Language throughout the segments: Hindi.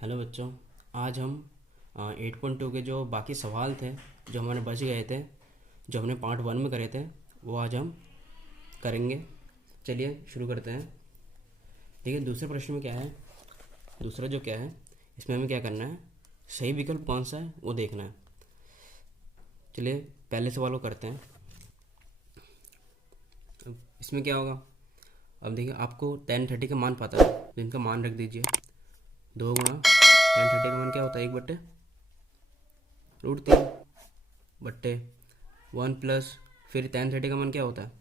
हेलो बच्चों। आज हम 8.2 के जो बाकी सवाल थे जो हमारे बच गए थे, जो हमने पार्ट 1 में करे थे, वो आज हम करेंगे। चलिए शुरू करते हैं। देखिए दूसरे प्रश्न में क्या है। दूसरा जो क्या है, इसमें हमें क्या करना है, सही विकल्प कौन सा है वो देखना है। चलिए पहले सवाल को करते हैं। अब इसमें क्या होगा, अब देखिए आपको 1030 का मान पता है तो इनका मान रख दीजिए। 2 गुणा 1030 का मान क्या होता है, 1/√3 बट्टे 1 प्लस फिर 1030 का मान क्या होता है,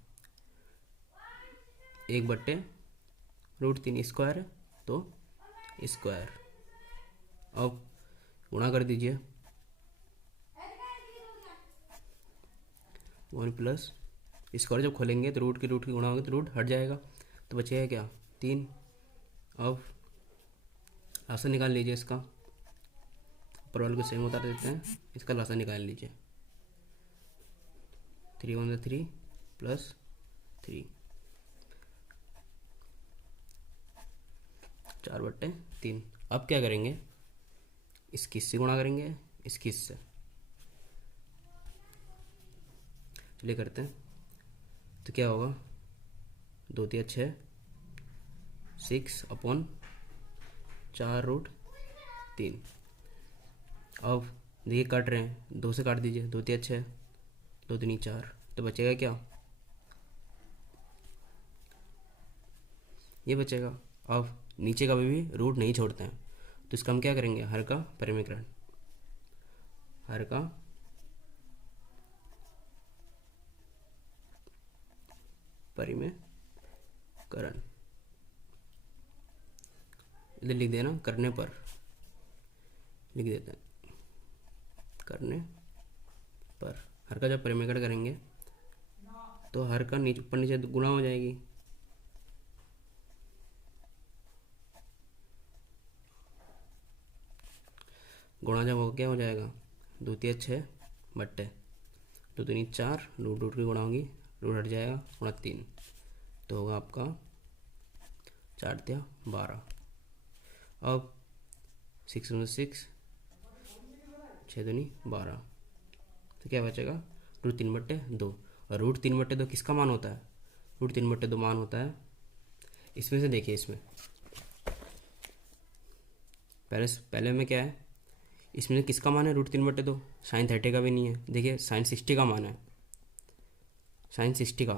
1/√3 स्क्वायर है तो स्क्वायर। अब गुणा कर दीजिए, 1 प्लस स्क्वायर जब खोलेंगे तो रूट की गुणा होगी तो रूट हट जाएगा तो बचेगा क्या, 3। अब लासा निकाल लीजिए इसका, ऊपर वाले को सेम उतार देते हैं, इसका लासा निकाल लीजिए। 3 × 3 प्लस 3 4/3। अब क्या करेंगे, इसकी इससे गुणा करेंगे, इसकी इससे। चलिए करते हैं। तो क्या होगा, 2×3 = 6, 6/4√3। अब देखिए काट रहे हैं, 2 से काट दीजिए, 2×3 = 6, 2×3 = 4, तो बचेगा क्या, ये बचेगा। अब नीचे का भी रूट नहीं छोड़ते हैं तो इसका हम क्या करेंगे, हर का परिमीकरण, हर का परिमेयकरण, इधर लिख देना, करने पर लिख देते हैं, करने पर हर का जब परिमेयकरण करेंगे तो हर का नीचे ऊपर नीचे गुणा हो जाएगी। गुणा जब हो क्या हो जाएगा, 2×3 = 6 बट्टे 2×3 = 4, रूट की गुणा होगी, रूट हट जाएगा, गुणा 3 तो होगा आपका 4×3 = 12। अब 6×6 6×2 = 12, तो क्या बचेगा, √3/2। और √3/2 किसका मान होता है, √3/2 मान होता है इसमें से। देखिए इसमें पहले में क्या है, इसमें किसका मान है, √3/2, sin 30 का भी नहीं है। देखिए sin 60 का मान है, sin 60 का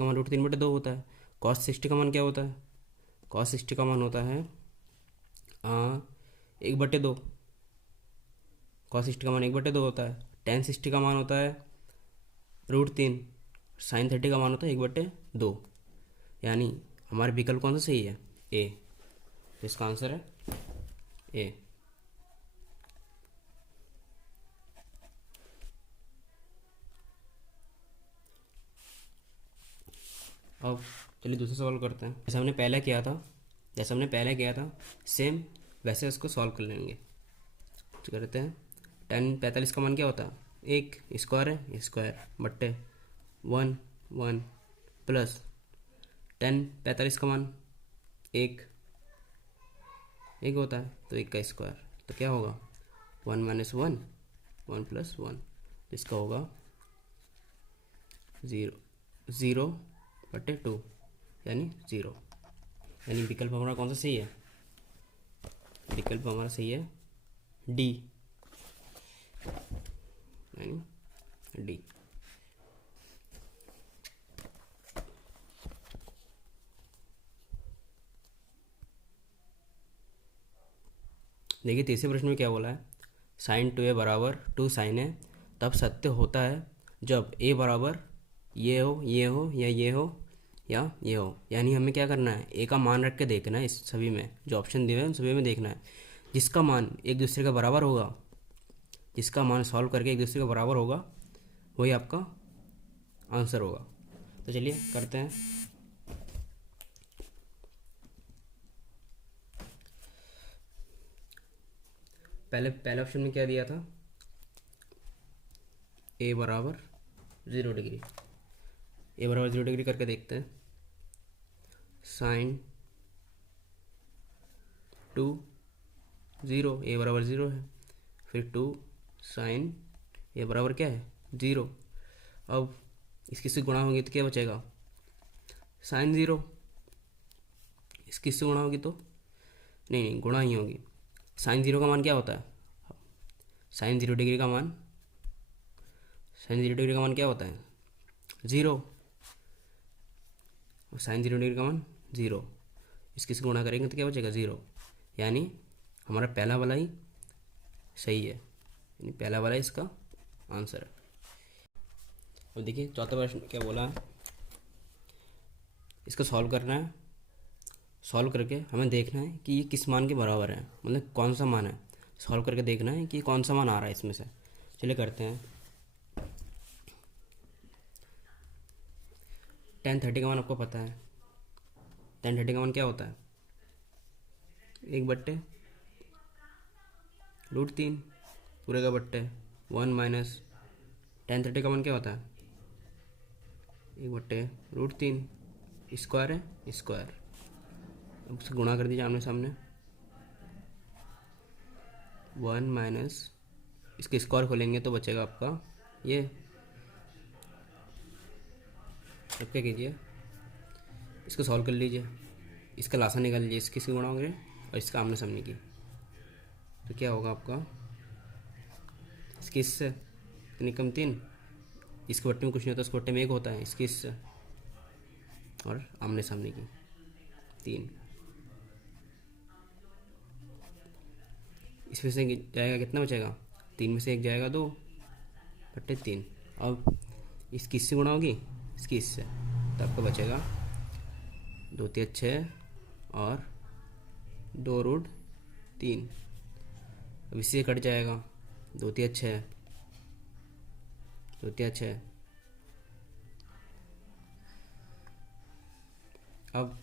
मान √3/2 होता है। cos 60 का मान क्या होता है, cos 60 का मान होता है 1/2। cos 60 का मान 1/2 होता है। tan 60 का मान होता है √3, sin 30 का मान होता है 1/2। यानी हमारे विकल्प कौन सा सही है, ए। तो इसका आंसर है ए। अब चलिए दूसरा सवाल करते हैं। जैसे हमने पहले किया था सेम वैसे उसको सॉल्व कर लेंगे। तो करते हैं, 1045 का मान क्या होता है, 1 स्क्वायर है, स्क्वायर बट्टे 1 1 प्लस 1045 का मान 1 1 होता है तो 1 का स्क्वायर, तो क्या होगा, 1 - 1 1 + 1, तो इसका होगा 0/2 यानी 0। यानी विकल्प हमारा कौन सा सही है, विकल्प हमारा सही है डी, यानी डी। देखिए तीसरे प्रश्न में क्या बोला है, sin 2a = 2 sin a तब सत्य होता है जब a बराबर ये हो, ये हो, या ये हो, या ये हो। यानी हमें क्या करना है, a का मान रख के देखना है, इस सभी में जो ऑप्शन दिए हुए हैं उन सभी में देखना है, जिसका मान एक दूसरे का बराबर होगा, जिसका मान सॉल्व करके एक दूसरे का बराबर होगा वही आपका आंसर होगा। तो चलिए करते हैं। पहले ऑप्शन में क्या दिया था, a बराबर 0 डिग्री, a बराबर 0 डिग्री करके देखते हैं। sin 2 ज़ीरो, ए बराबर ज़ीरो है। फिर 2 साइन ए बराबर क्या है, ज़ीरो। अब इसकी से गुणा होगी तो क्या बचेगा, साइन ज़ीरो। इसकी से गुणा होगी तो नहीं, गुणा ही होगी। साइन ज़ीरो का मान क्या होता है, साइन ज़ीरो डिग्री का मान, साइन ज़ीरो डिग्री का मान क्या होता है, ज़ीरो। और साइन ज़ीरो डिग्री का मान ज़ीरो, इसकी से गुणा करेंगे तो क्या बचेगा, ज़ीरो। यानी हमारा पहला वाला ही सही है, यानी पहला वाला इसका आंसर है। अब देखिए चौथा प्रश्न क्या बोला है, इसको सॉल्व करना है। सॉल्व करके हमें देखना है कि ये किस मान के बराबर है, मतलब कौन सा मान है। सॉल्व करके देखना है कि कौन सा मान आ रहा है इसमें से। चलिए करते हैं। 1030 का मान आपको पता है। 1030 का मान क्या होता है, 1/√3 पूरे का बट्टे 1 माइनस 1030 का मान क्या होता है, 1/√3 स्क्वायर है, स्क्वायर। अब उससे गुणा कर दीजिए आमने सामने, 1 माइनस इसके स्क्वायर खोलेंगे तो बचेगा आपका ये। अब क्या कीजिए, इसको सॉल्व कर लीजिए, इसका लासा निकाल लीजिए, इसकी गुणा होंगे और इसका आमने सामने की, तो क्या होगा आपका, इसकी इससे इतनी कम 3, इसके बट्टे में कुछ नहीं होता, उसके बट्टे में 1 होता है, इसकी इससे और आमने सामने की 3। इसमें से जाएगा कितना बचेगा, 3 में से 1 जाएगा 2/3। अब इसकी इससे गुणा होगी, इसकी इससे, तो आपको बचेगा 2×3 और 2√3। अब इससे कट जाएगा, 2×3 2×6। अब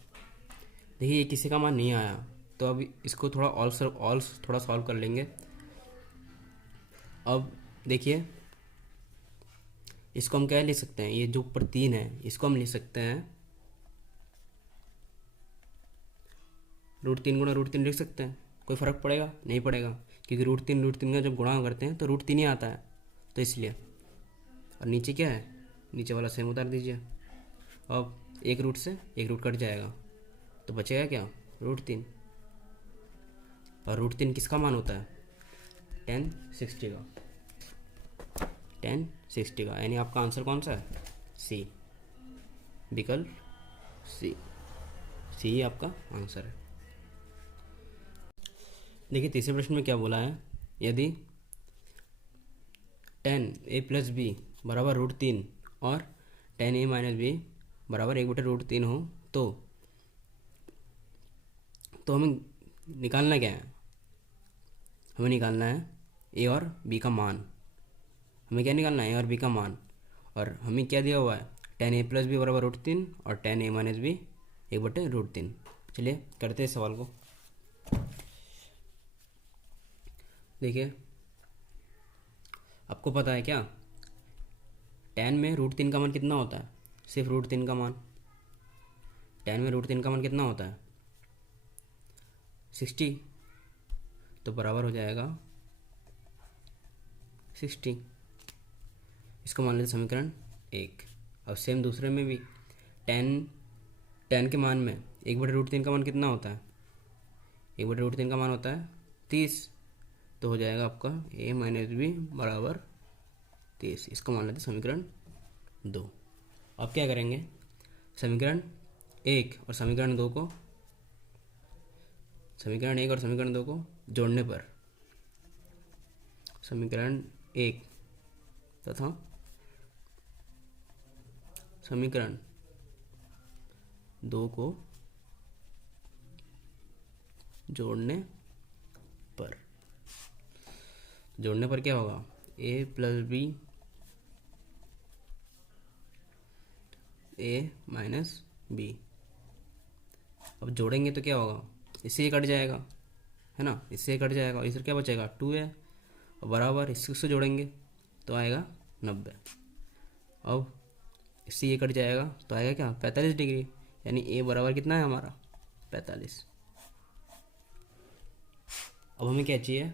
देखिए ये किसी का मान नहीं आया, तो अब इसको थोड़ा और थोड़ा सॉल्व कर लेंगे। अब देखिए इसको हम क्या लिख सकते हैं, ये जो ऊपर 3 है इसको हम लिख सकते हैं √3 गुणा √3 लिख सकते हैं। कोई फ़र्क पड़ेगा, नहीं पड़ेगा, क्योंकि √3 का जब गुणा करते हैं तो √3 ही आता है, तो इसलिए। और नीचे क्या है, नीचे वाला सेम उतार दीजिए। अब एक रूट से एक रूट कट जाएगा तो बचेगा क्या, √3। और √3 किसका मान होता है, 1060 का, 1060 का। यानी आपका आंसर कौन सा है, सी, विकल्प सी, सी ही आपका आंसर है। देखिए तीसरे प्रश्न में क्या बोला है, यदि 10a + b बराबर √3 और 10a - b बराबर 1/√3 हो तो हमें निकालना क्या है, हमें निकालना है ए और बी का मान। हमें क्या निकालना है, ए और बी का मान। और हमें क्या दिया हुआ है, 10a + b बराबर √3 और 10a - b 1/√3। चलिए करते हैं सवाल को। देखिए आपको पता है क्या, 10 में √3 का मान कितना होता है, सिर्फ √3 का मान। 10 में √3 का मान कितना होता है, 60, तो बराबर हो जाएगा 60। इसको मान लेते समीकरण 1। अब सेम दूसरे में भी 10 के मान में 1/√3 का मान कितना होता है, 1/√3 का मान होता है 30, तो हो जाएगा आपका a - b बराबर 30। इसको मान लेते समीकरण 2। अब क्या करेंगे, समीकरण 1 और समीकरण 2 को, समीकरण 1 और समीकरण 2 को जोड़ने पर समीकरण 1 तथा समीकरण 2 को जोड़ने पर क्या होगा, a + b a - b। अब जोड़ेंगे तो क्या होगा, इससे ये कट जाएगा, है ना, इससे कट जाएगा और इससे क्या बचेगा 2a, और बराबर इससे जोड़ेंगे तो आएगा 90। अब इससे ये कट जाएगा तो आएगा क्या, 45 डिग्री। यानी a बराबर कितना है हमारा, 45। अब हमें क्या चाहिए,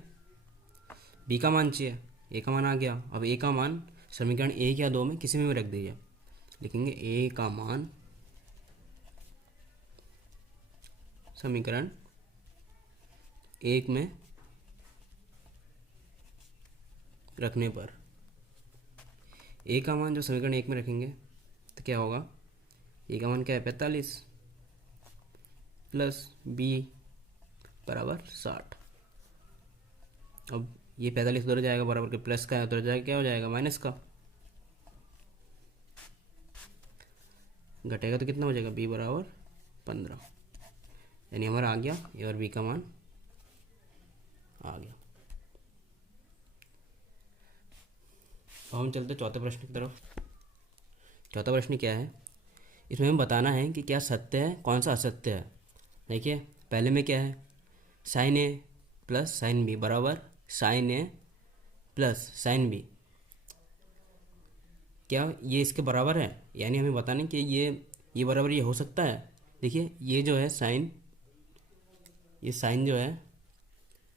बी का मान चाहिए। ए का मान आ गया। अब ए का मान समीकरण 1 या 2 में किसी में भी रख दीजिए। लिखेंगे ए का मान समीकरण 1 में रखने पर, ए का मान जो समीकरण 1 में रखेंगे तो क्या होगा, ए का मान क्या है 45 प्लस बी बराबर 60। अब ये 45 उधर जाएगा बराबर के, प्लस का है उधर जाएगा, क्या हो जाएगा माइनस का, घटेगा तो कितना हो जाएगा, बी बराबर 15। यानी हमारा आ गया ए और बी का मान आ गया। अब हम चलते चौथे प्रश्न की तरफ। चौथा प्रश्न क्या है, इसमें हमें बताना है कि क्या सत्य है कौन सा असत्य है। देखिए पहले में क्या है, साइन ए प्लस साइन बी बराबर साइन ए प्लस साइन बी, क्या ये इसके बराबर है, यानी हमें बताना है कि ये बराबर ये हो सकता है। देखिए ये जो है साइन, ये साइन जो है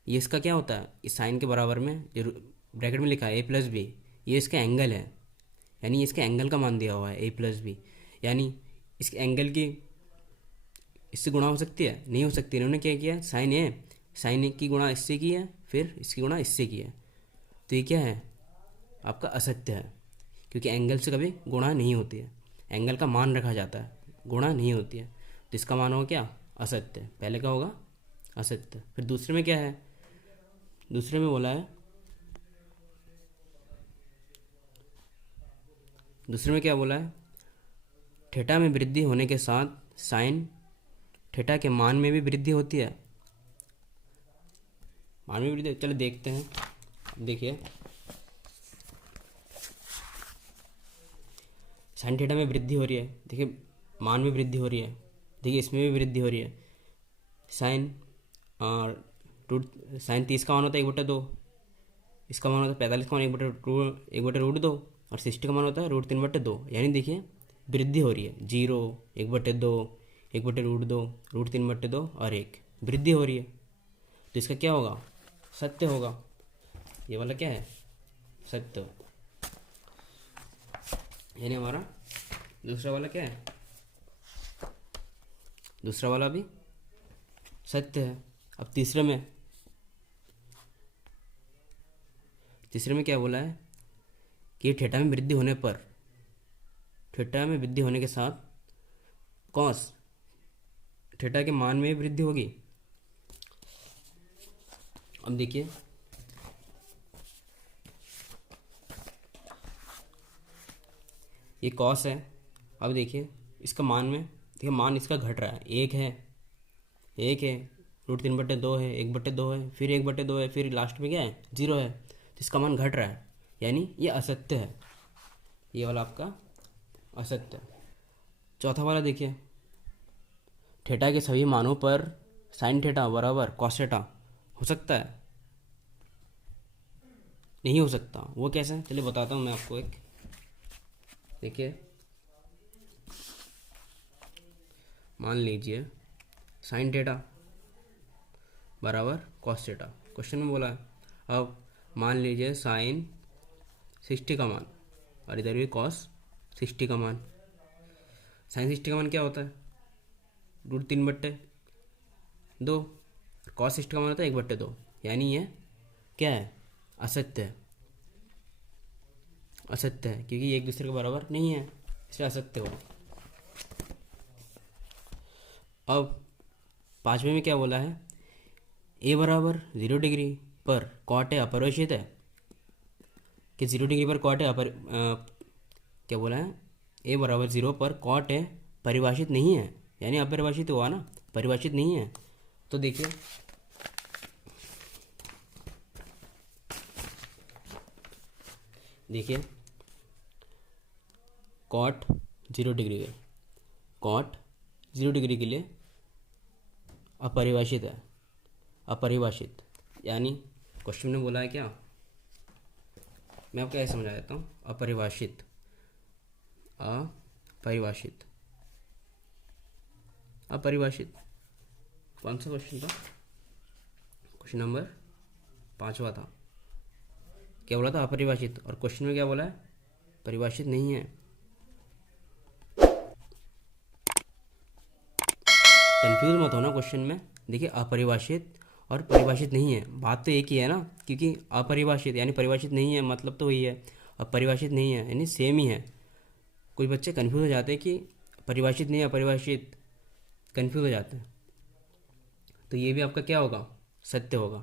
ये इसका क्या होता है, इस साइन के बराबर में जो ब्रैकेट में लिखा है ए प्लस बी, ये इसका एंगल है, यानी इसके एंगल का मान दिया हुआ है ए प्लस बी, यानी इसके एंगल की इससे गुणा हो सकती है, नहीं हो सकती। इन्होंने क्या किया, साइन ए की गुणा इससे की है, फिर इसकी गुणा इससे की है, तो ये क्या है आपका असत्य है, क्योंकि एंगल से कभी गुणा नहीं होती है, एंगल का मान रखा जाता है, गुणा नहीं होती है, तो इसका मान होगा क्या असत्य। पहले का होगा असत्य। फिर दूसरे में क्या है, दूसरे में बोला है, दूसरे में क्या बोला है, थीटा में वृद्धि होने के साथ साइन थीटा के मान में भी वृद्धि होती है, मान में वृद्धि। चलो देखते हैं, देखिए साइन थीटा में वृद्धि हो रही है, देखिए मान में वृद्धि हो रही है, देखिए इसमें भी वृद्धि हो रही है। साइन रूट साइन 30 का मान होता है 1/2, इसका मान होता है 45 का मान 1/√2, और 60 का मान होता है √3/2। यानी देखिए वृद्धि हो रही है, 0, 1/2, 1/√2, √3/2 और 1, वृद्धि हो रही है, तो इसका क्या होगा, सत्य होगा। ये वाला क्या है, सत्य। यानी हमारा दूसरा वाला क्या है, दूसरा वाला भी सत्य है। अब तीसरे में क्या बोला है कि थीटा में वृद्धि होने पर, थीटा में वृद्धि होने के साथ कॉस थीटा के मान में वृद्धि होगी। अब देखिए ये कॉस है, अब देखिए इसका मान में, देखिए मान इसका घट रहा है, 1 है, 1 है, √3/2 है, 1/2 है, फिर 1/2 है, फिर लास्ट में क्या है 0 है, तो इसका मान घट रहा है, यानी ये असत्य है, ये वाला आपका असत्य है। चौथा वाला देखिए, थीटा के सभी मानों पर साइन थीटा बराबर कॉस थीटा हो सकता है, नहीं हो सकता। वो कैसे है, चलिए बताता हूँ मैं आपको एक। देखिए मान लीजिए साइन थीटा बराबर कॉस थीटा, क्वेश्चन में बोला है। अब मान लीजिए साइन 60 का मान और इधर भी कॉस 60 का मान। साइन 60 का मान क्या होता है, √3/2, कॉस 60 का मान होता है 1/2, यानी ये क्या है, असत्य है, असत्य है, क्योंकि ये एक दूसरे के बराबर नहीं है, इसलिए असत्य होगा। अब पांचवें में क्या बोला है, ए बराबर 0 डिग्री पर कॉट ए अपरिभाषित है, कि 0 डिग्री पर कॉट ए क्या बोला है, ए बराबर 0 पर कॉट ए परिभाषित नहीं है, यानी अपरिभाषित हुआ ना, परिभाषित नहीं है। तो देखिए कॉट 0 डिग्री है, कॉट 0 डिग्री के लिए अपरिभाषित है, अपरिभाषित, यानी क्वेश्चन में बोला है क्या, मैं आपको ऐसे समझा देता हूँ, अपरिभाषित, अपरिभाषित, अपरिभाषित। कौन सा क्वेश्चन था, क्वेश्चन नंबर 5वां था, क्या बोला था? अपरिभाषित। और क्वेश्चन में क्या बोला है? परिभाषित नहीं है। कंफ्यूज मत होना क्वेश्चन में। देखिए अपरिभाषित और परिभाषित नहीं है, बात तो एक ही है ना, क्योंकि अपरिभाषित यानी परिभाषित नहीं है, मतलब तो वही है। अब परिभाषित नहीं है यानी सेम ही है। कुछ बच्चे कंफ्यूज हो जाते हैं कि परिभाषित नहीं है अपरिभाषित, कंफ्यूज हो जाते हैं। तो ये भी आपका क्या होगा? सत्य होगा।